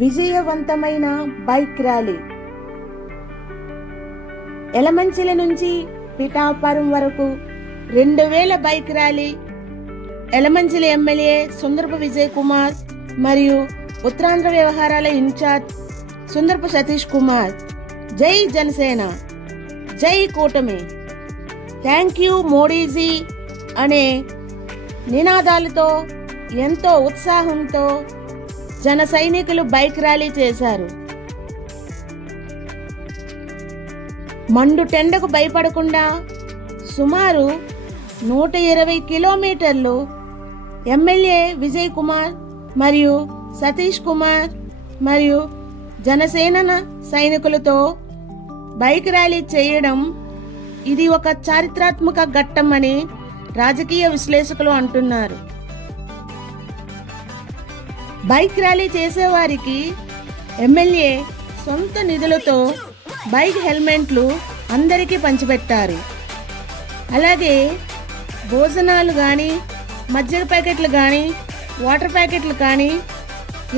విజయవంతమైన bike rally. ఎలమంచిల నుంచి పిఠాపురం వరకు రెండు వేల bike rally. Elamanchili MLA Sundarapu Vijay Kumar మరియు ఉత్తరాంధ్ర వ్యవహారాల ఇన్ఛార్జ్ సుందరపు సతీష్ కుమార్. జై జనసేన. జై కూటమి. థ్యాంక్ యూ మోడీజీ అనే నినాదాలతో ఎంతో ఉత్సాహంతో జన సైనికులు బైక్ ర్యాలీ చేశారు. మండు టెండకు భయపడకుండా సుమారు నూట ఇరవై కిలోమీటర్లు ఎమ్మెల్యే విజయ్ కుమార్ మరియు సతీష్ కుమార్ మరియు జనసేన సైనికులతో బైక్ ర్యాలీ చేయడం ఇది ఒక చారిత్రాత్మక ఘట్టం అని రాజకీయ విశ్లేషకులు అంటున్నారు. బైక్ ర్యాలీ చేసేవారికి ఎమ్మెల్యే సొంత నిధులతో బైక్ హెల్మెట్లు అందరికీ పంచిపెట్టారు. అలాగే భోజనాలు కానీ మజ్జిగ ప్యాకెట్లు కానీ వాటర్ ప్యాకెట్లు కానీ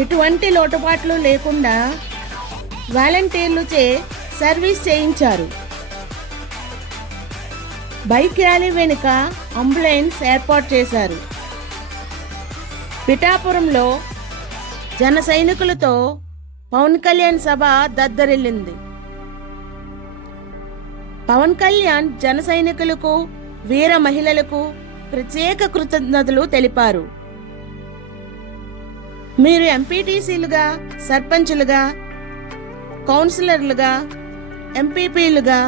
ఎటువంటి లోటుపాట్లు లేకుండా వాలంటీర్లుచే సర్వీస్ చేయించారు. బైక్ ర్యాలీ వెనుక అంబులెన్స్ ఏర్పాటు చేశారు. పిఠాపురంలో జన సైనికులతో పవన్ కళ్యాణ్ సభ దద్దరిల్లింది. పవన్ కళ్యాణ్ జన సైనికులకు వీర మహిళలకు ప్రత్యేక కృతజ్ఞతలు తెలిపారు. మీరు ఎంపీటీసీలుగా సర్పంచులుగా కౌన్సిలర్లుగా ఎంపీపీలుగా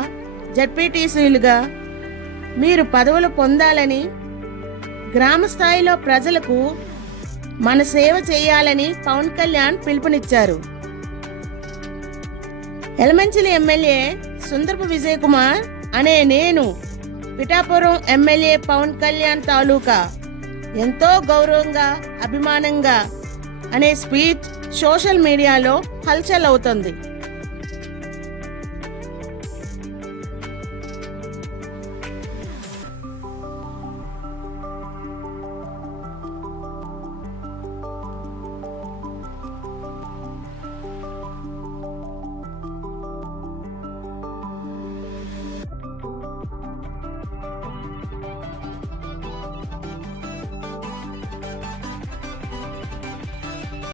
జడ్పీటీసీలుగా మీరు పదవులు పొందాలని గ్రామ స్థాయిలో ప్రజలకు మన సేవ చేయాలని పవన్ కళ్యాణ్ పిలుపునిచ్చారు. ఎలమంచిలి ఎమ్మెల్యే సుందరపు విజయ్ కుమార్ అనే నేను పిఠాపురం ఎమ్మెల్యే పవన్ కళ్యాణ్ తాలూకా ఎంతో గౌరవంగా అభిమానంగా అనే స్పీచ్ సోషల్ మీడియాలో హల్చల్ అవుతుంది.